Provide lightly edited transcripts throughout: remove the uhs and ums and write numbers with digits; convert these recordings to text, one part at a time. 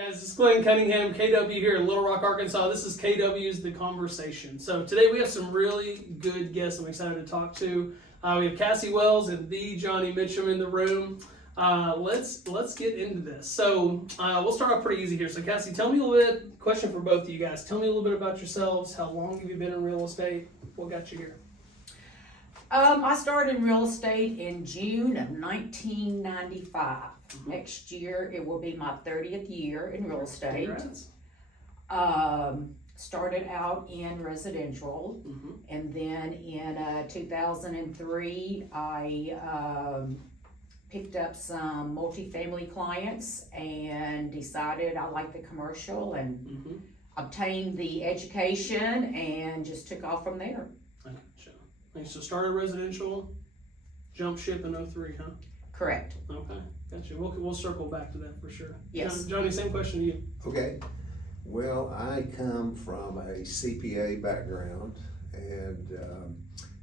Guys, this is Glenn Cunningham, KW here in Little Rock, Arkansas. This is KW's The Conversation. So today we have some really good guests I'm excited to talk to. We have Cassie Wells and the Johnny Mitchum in the room. Let's get into this. So we'll start off pretty easy here. So Cassie, tell me a little bit, question for both of you guys. Tell me a little bit about yourselves. How long have you been in real estate? What got you here? I started in real estate in June of 1995. Next year, it will be my 30th year in real estate. Congrats. Started out in residential, and then in 2003, I picked up some multifamily clients and decided I liked the commercial and obtained the education and just took off from there. Okay, so started residential, jump ship in 03, huh? Correct. Okay, gotcha. We'll circle back to that for sure. Yes. Johnny, same question to you. Okay, well, I come from a CPA background and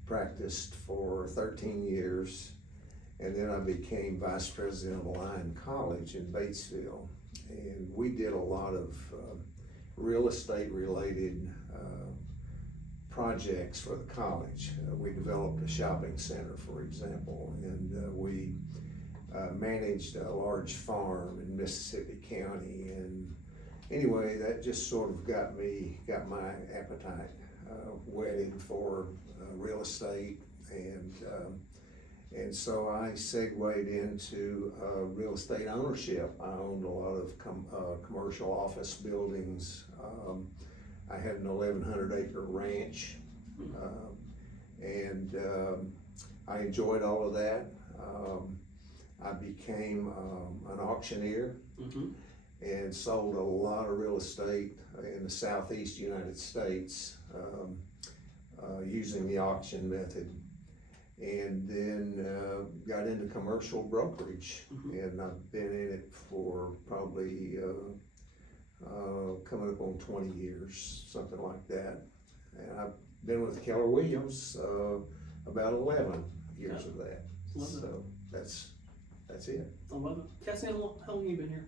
practiced for 13 years, and then I became vice president of Lyon College in Batesville, and we did a lot of real estate related projects for the college. We developed a shopping center, for example, and we managed a large farm in Mississippi County. And anyway, that just sort of got my appetite whetted for real estate, and so I segued into real estate ownership. I owned a lot of commercial office buildings. I had an 1,100 acre ranch, and I enjoyed all of that. I became an auctioneer and sold a lot of real estate in the southeast United States using the auction method. And then got into commercial brokerage, and I've been in it for probably coming up on 20 years, something like that. And I've been with Keller Williams about 11 years of that. So that's it. I love it. Cassie, how long have you been here?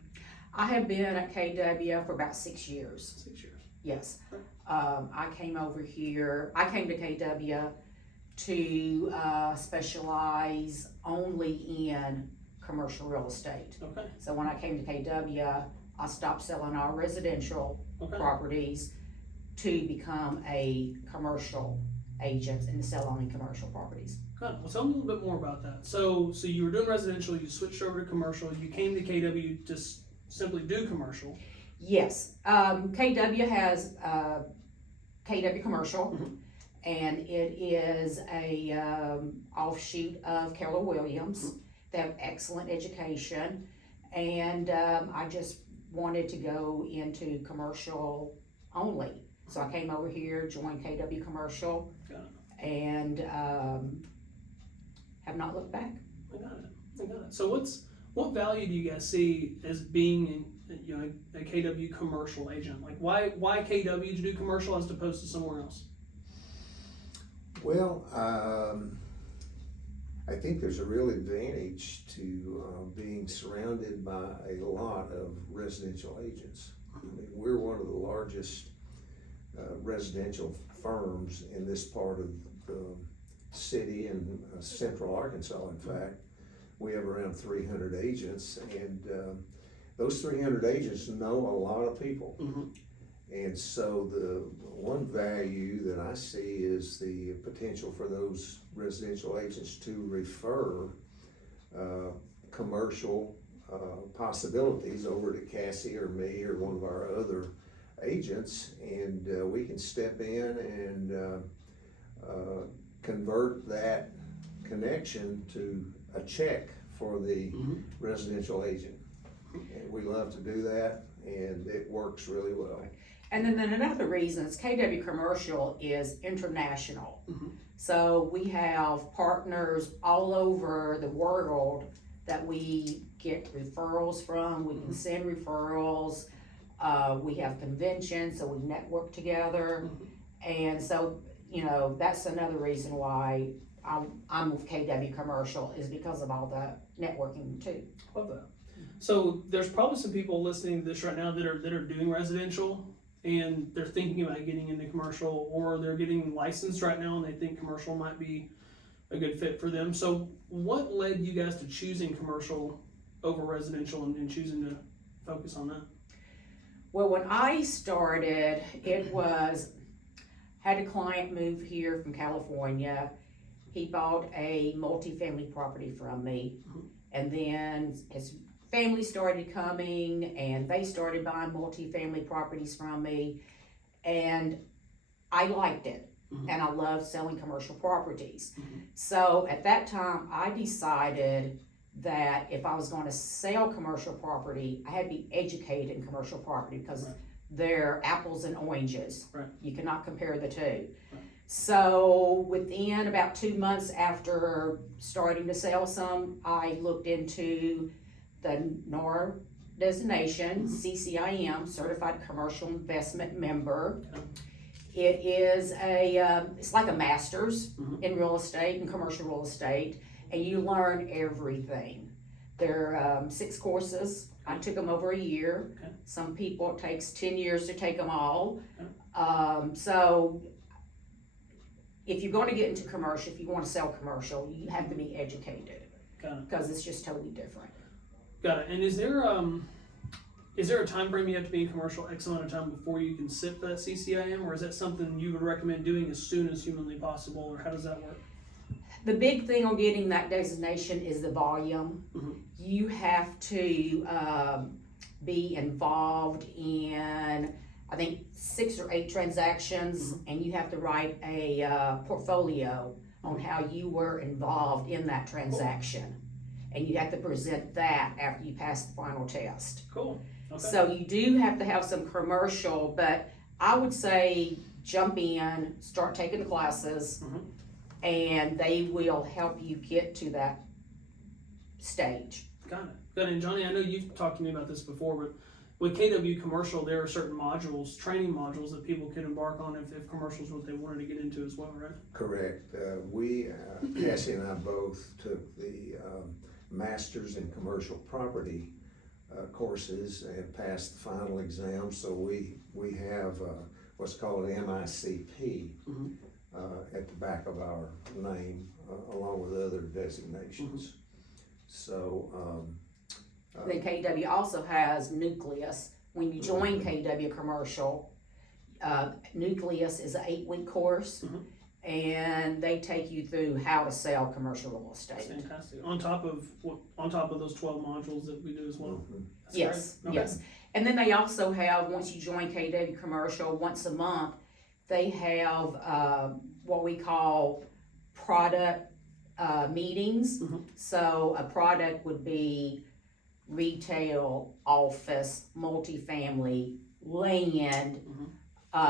I have been at KW for about 6 years. 6 years. Yes. I came to KW to specialize only in commercial real estate. Okay. So when I came to KW, I stopped selling our residential properties to become a commercial agent and sell only commercial properties. Good. Well, tell me a little bit more about that. So you were doing residential, you switched over to commercial, you came to KW to simply do commercial. Yes. KW has KW Commercial, and it is a offshoot of Keller Williams. They have excellent education, and I just wanted to go into commercial only. So I came over here, joined KW Commercial, and have not looked back. I got it. So what value do you guys see as being a KW commercial agent? Like why KW to do commercial as opposed to somewhere else? Well, I think there's a real advantage to being surrounded by a lot of residential agents. I mean, we're one of the largest residential firms in this part of the city in central Arkansas. In fact, we have around 300 agents, and those 300 agents know a lot of people. And so the one value that I see is the potential for those residential agents to refer commercial possibilities over to Cassie or me or one of our other agents, and we can step in and convert that connection to a check for the residential agent. And we love to do that, and it works really well. And then another reason is KW Commercial is international. So we have partners all over the world that we get referrals from. We can send referrals. We have conventions, so we network together. And so, that's another reason why I'm with KW Commercial, is because of all the networking too. Love that. So there's probably some people listening to this right now that are doing residential and they're thinking about getting into commercial, or they're getting licensed right now and they think commercial might be a good fit for them. So what led you guys to choosing commercial over residential and choosing to focus on that? Well, when I started, it was, had a client move here from California. He bought a multifamily property from me, and then his family started coming and they started buying multifamily properties from me, and I liked it. And I love selling commercial properties. So at that time, I decided that if I was going to sell commercial property, I had to be educated in commercial property because they're apples and oranges. Right. You cannot compare the two. Right. So within about 2 months after starting to sell some, I looked into the NOR designation, CCIM, Certified Commercial Investment Member. It is it's like a master's in real estate and commercial real estate, and you learn everything. There are 6 courses. I took them over a year. Okay. Some people, it takes 10 years to take them all. Okay. So if you're going to get into commercial, if you want to sell commercial, you have to be educated because it's just totally different. Got it. And is there a time frame you have to be in commercial X amount of time before you can sit for that CCIM, or is that something you would recommend doing as soon as humanly possible, or how does that work? The big thing on getting that designation is the volume. You have to be involved in, I think, 6 or 8 transactions, and you have to write a portfolio on how you were involved in that transaction. And you have to present that after you pass the final test. Cool. Okay. So you do have to have some commercial, but I would say jump in, start taking the classes, and they will help you get to that stage. Got it. Got it. And Johnny, I know you've talked to me about this before, but with KW Commercial, there are certain modules, training modules that people can embark on if commercial is what they wanted to get into as well, right? Correct. Cassie and I both took the Masters in Commercial Property courses and passed the final exam. So we have what's called an MICP at the back of our name, along with other designations. So Then KW also has Nucleus. When you join KW Commercial, Nucleus is an 8-week course, and they take you through how to sell commercial real estate. Fantastic. On top of those 12 modules that we do as well. That's Yes, great. Okay. yes. And then they also have, once you join KW Commercial, once a month, they have what we call product meetings. So a product would be retail, office, multifamily, land.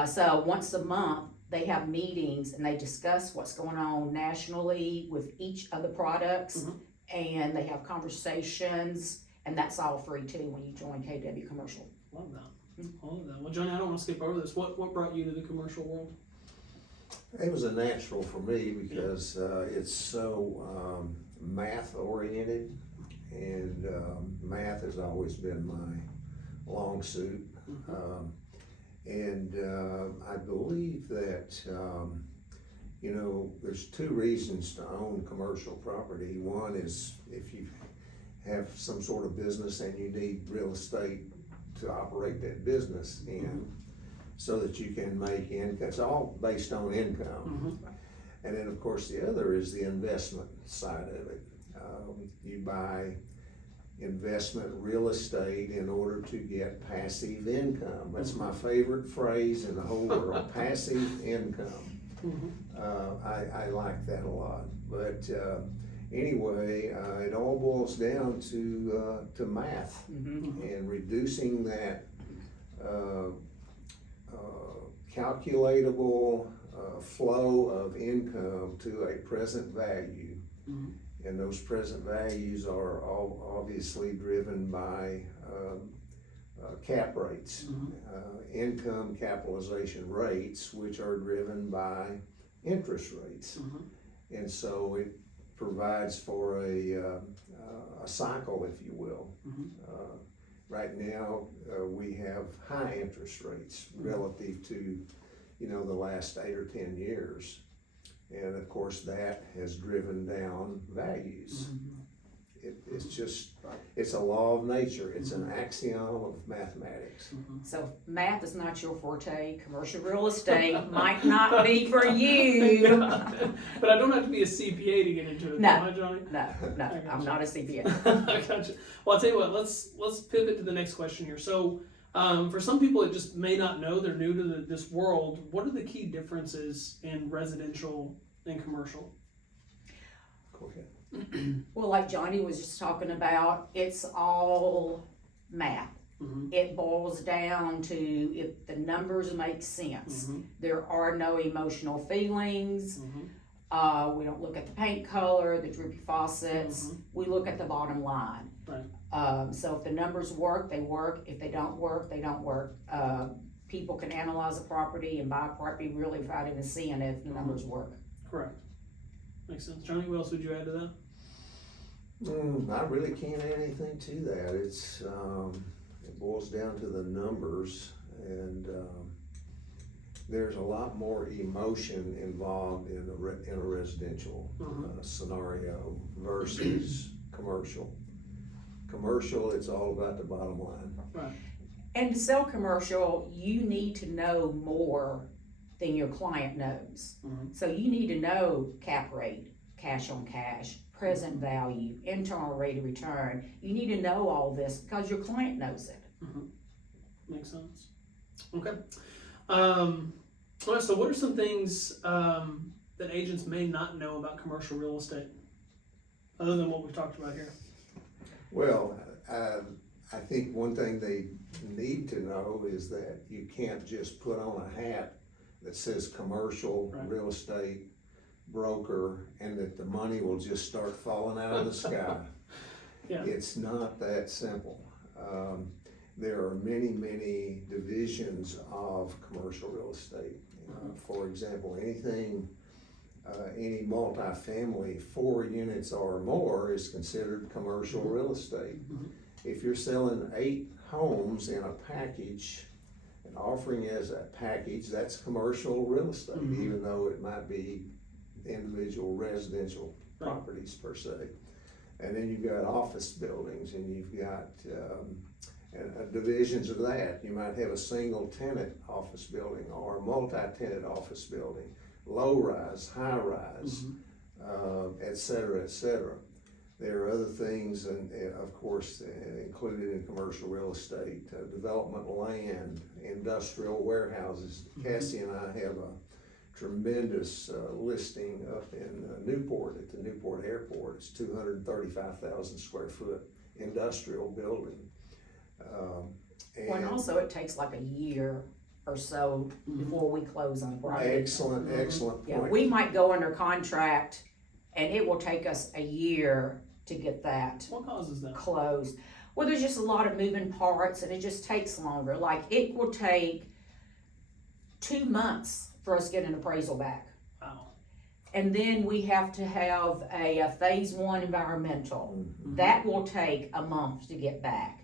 So once a month, they have meetings and they discuss what's going on nationally with each of the products, and they have conversations, and that's all free too when you join KW Commercial. Love that. Love that. Well, Johnny, I don't want to skip over this. What brought you to the commercial world? it was a natural for me because it's so math oriented, and math has always been my long suit. And I believe that, you know, there's 2 reasons to own commercial property. One is if you have some sort of business and you need real estate to operate that business in, so that you can make income. It's all based on income. And then of course the other is the investment side of it. You buy investment real estate in order to get passive income. That's my favorite phrase in the whole world, passive income. I like that a lot. But anyway, it all boils down to math and reducing that calculatable flow of income to a present value. And those present values are all obviously driven by cap rates, income capitalization rates, which are driven by interest rates. And so it provides for a cycle, if you will. Mhm. Right now, we have high interest rates relative to, the last 8 or 10 years. And of course, that has driven down values. It's just, it's a law of nature. It's an axiom of mathematics. So math is not your forte, commercial real estate might not be for you. But I don't have to be a CPA to get into it, No. am I, Johnny? No, I'm not a CPA. I gotcha. Well, I'll tell you what, let's pivot to the next question here. So, for some people that just may not know, they're new to this world, what are the key differences in residential and commercial? Go ahead. Well, like Johnny was just talking about, it's all math. Mhm. It boils down to if the numbers make sense. Mhm. There are no emotional feelings. Mhm. We don't look at the paint color, the droopy faucets. We look at the bottom line. Right. So if the numbers work, they work. If they don't work, they don't work. People can analyze a property and buy a property really without even seeing if the numbers work. Correct. Makes sense. Johnny, what else would you add to that? I really can't add anything to that. It boils down to the numbers, and there's a lot more emotion involved in a residential scenario versus commercial. Commercial, it's all about the bottom line. Right. And to sell commercial, you need to know more than your client knows. So you need to know cap rate, cash on cash, present value, internal rate of return. You need to know all this because your client knows it. Makes sense. Okay. All right, so what are some things that agents may not know about commercial real estate, other than what we've talked about here? Well, I think one thing they need to know is that you can't just put on a hat that says commercial real estate broker and that the money will just start falling out of the sky. Yeah. It's not that simple. There are many divisions of commercial real estate. For example, any multifamily 4 units or more is considered commercial real estate. If you're selling 8 homes in a package and offering as a package, that's commercial real estate, even though it might be individual residential properties per se. And then you've got office buildings, and you've got divisions of that. You might have a single tenant office building or a multi-tenant office building, low rise, high rise, et cetera, et cetera. There are other things, and of course, included in commercial real estate, development land, industrial warehouses. Cassie and I have a tremendous listing up in Newport, at the Newport Airport. It's 235,000 square foot industrial building. And also it takes like a year or so before we close on property. Excellent point. Yeah, we might go under contract and it will take us a year to get that What causes that? closed. Well, there's just a lot of moving parts and it just takes longer. Like it will take 2 months for us to get an appraisal back. Wow. And then we have to have a phase 1 environmental. That will take a month to get back.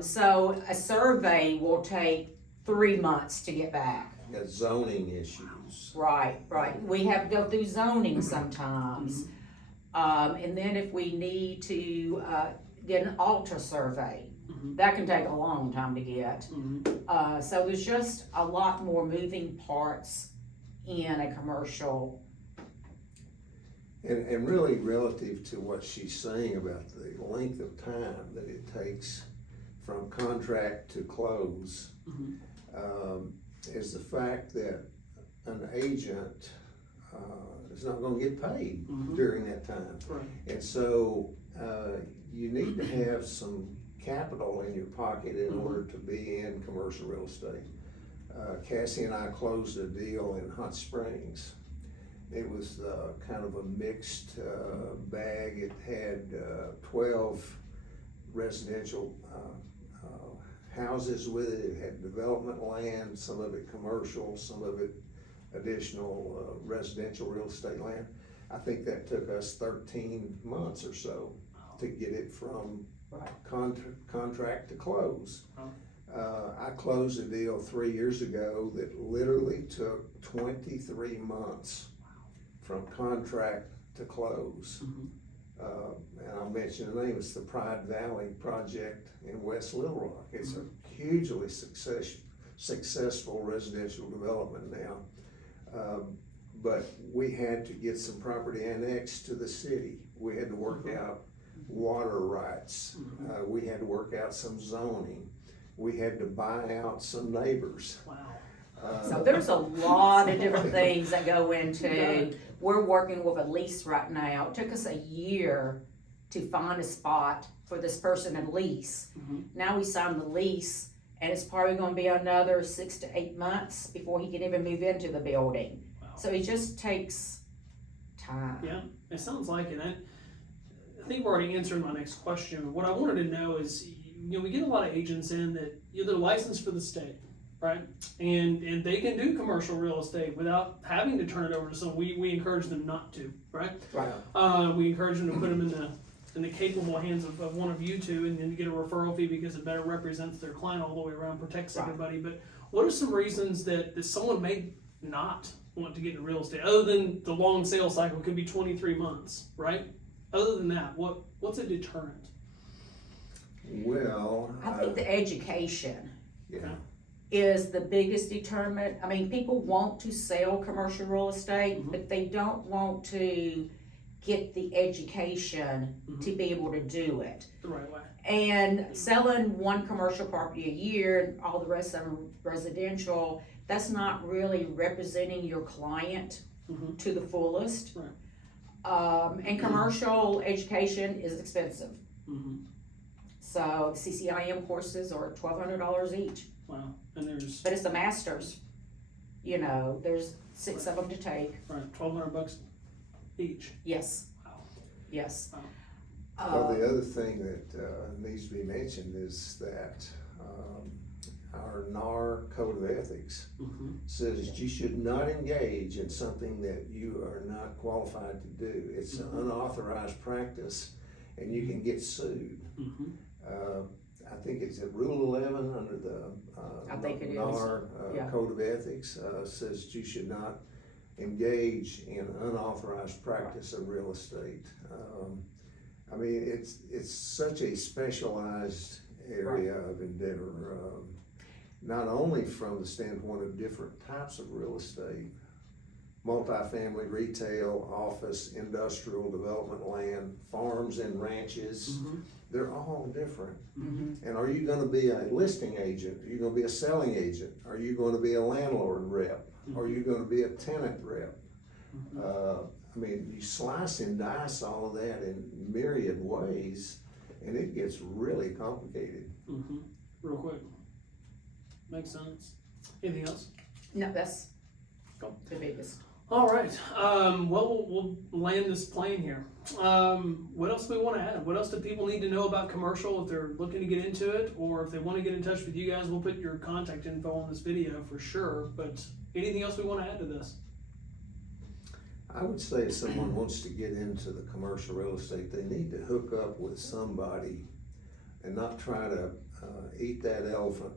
So a survey will take 3 months to get back. Got zoning issues. Right. We have to go through zoning sometimes. And then if we need to get an alter survey, that can take a long time to get. So there's just a lot more moving parts in a commercial. And really relative to what she's saying about the length of time that it takes from contract to close, is the fact that an agent is not gonna get paid during that time. Right. And so you need to have some capital in your pocket in order to be in commercial real estate. Cassie and I closed a deal in Hot Springs. It was kind of a mixed bag. It had 12 residential houses with it. It had development land, some of it commercial, some of it additional residential real estate land. I think that took us 13 months or so to get it from Right. contract to close. Wow. I closed a deal 3 years ago that literally took 23 months from contract to close. Mhm. And I'll mention the name, it's the Pride Valley project in West Little Rock. It's a hugely successful residential development now. But we had to get some property annexed to the city. We had to work out water rights. We had to work out some zoning. We had to buy out some neighbors. Wow. So there's a lot of different things that go into, Yeah. we're working with a lease right now. It took us a year to find a spot for this person to lease. Mhm. Now we signed the lease, and it's probably gonna be another 6 to 8 months before he can even move into the building. Wow. So it just takes time. Yeah, it sounds like it. I think we're already answering my next question. What I wanted to know is, we get a lot of agents in that they're licensed for the state, right? And they can do commercial real estate without having to turn it over to someone. We encourage them not to, right? Right. We encourage them to put them in the capable hands of one of you two, and then get a referral fee because it better represents their client all the way around, protects Right. everybody. But what are some reasons that someone may not want to get into real estate, other than the long sales cycle? It could be 23 months, right? Other than that, what's a deterrent? Well, I think the education yeah, is the biggest determinant. I mean, people want to sell commercial real estate, Mhm. but they don't want to get the education to be able to do it. The right way. And selling one commercial property a year and all the rest of them residential, that's not really representing your client Mhm. to the fullest. Right. And commercial education is expensive. Mm-hmm. So the CCIM courses are $1,200 each, Wow. And there's but it's a master's. There's 6 of them to take. right $1,200 each. Yes, Wow. yes. Wow. well, the other thing that needs to be mentioned is that our NAR Code of Ethics Mm-hmm. says that you should not engage in something that you are not qualified to do. It's an unauthorized practice, and you can get sued. Mm-hmm. I think it's at Rule 11 under the I think it is. NAR Yeah. Code of Ethics says that you should not engage in unauthorized practice of real estate. I mean, it's such a specialized area of endeavor, not only from the standpoint of different types of real estate, multifamily, retail, office, industrial development land, farms and ranches. Mm-hmm. They're all different. Mm-hmm. And are you gonna be a listing agent? Are you gonna be a selling agent? Are you gonna be a landlord rep? Are you gonna be a tenant rep? I mean, you slice and dice all of that in myriad ways, and it gets really complicated. Mm-hmm. Real quick. Makes sense. Anything else? No, that's Cool. the biggest. All right. Well, we'll land this plane here. What else do we want to add? What else do people need to know about commercial if they're looking to get into it, or if they want to get in touch with you guys? We'll put your contact info on this video for sure. But anything else we want to add to this? I would say if someone wants to get into the commercial real estate, they need to hook up with somebody and not try to eat that elephant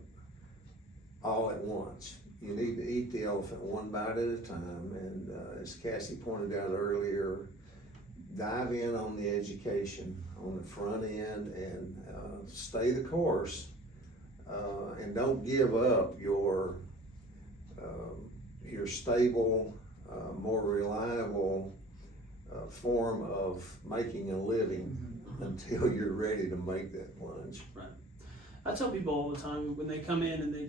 all at once. You need to eat the elephant one bite at a time, and as Cassie pointed out earlier, dive in on the education on the front end and stay the course, and don't give up your stable, more reliable form of making a living until you're ready to make that plunge. Right. I tell people all the time when they come in and they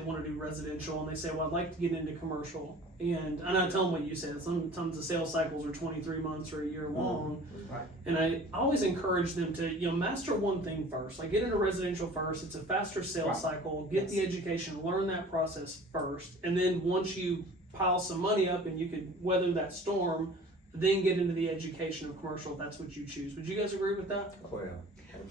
want to do residential and they say, well, I'd like to get into commercial. And I tell them what you said. Sometimes the sales cycles are 23 months or a year long. Right. And I always encourage them to, master one thing first. Like, get into residential first. It's a faster sales Right. cycle. Get the education, learn that process first. And then once you pile some money up and you can weather that storm, then get into the education of commercial if that's what you choose. Would you guys agree with that? Oh, yeah.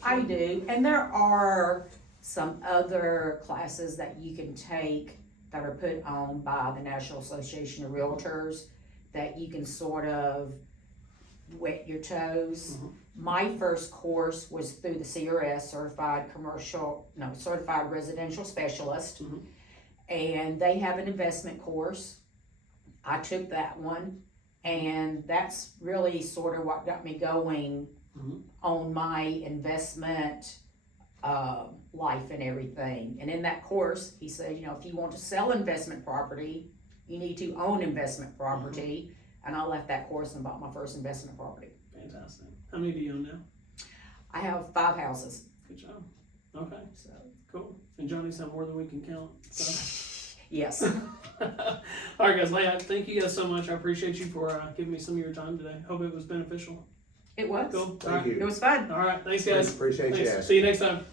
I Absolutely. do, and there are some other classes that you can take that are put on by the National Association of Realtors that you can sort of wet your toes. Mhm. My first course was through the CRS, Certified Residential Specialist. Mhm. And they have an investment course. I took that one, and that's really sort of what got me going Mhm. on my investment life and everything. And in that course, he said, you know, if you want to sell investment property, you need to own investment property. And I left that course and bought my first investment property. Fantastic. How many do you own now? I have 5 houses. Good job. Okay, So cool. And Johnny's have more than we can count. So. yes. All right, guys. Well, thank you guys so much. I appreciate you for giving me some of your time today. Hope it was beneficial. It was. Cool. All Thank right. you. It was fun. All right. Thanks, guys. Appreciate you Thanks. asking. See you next time.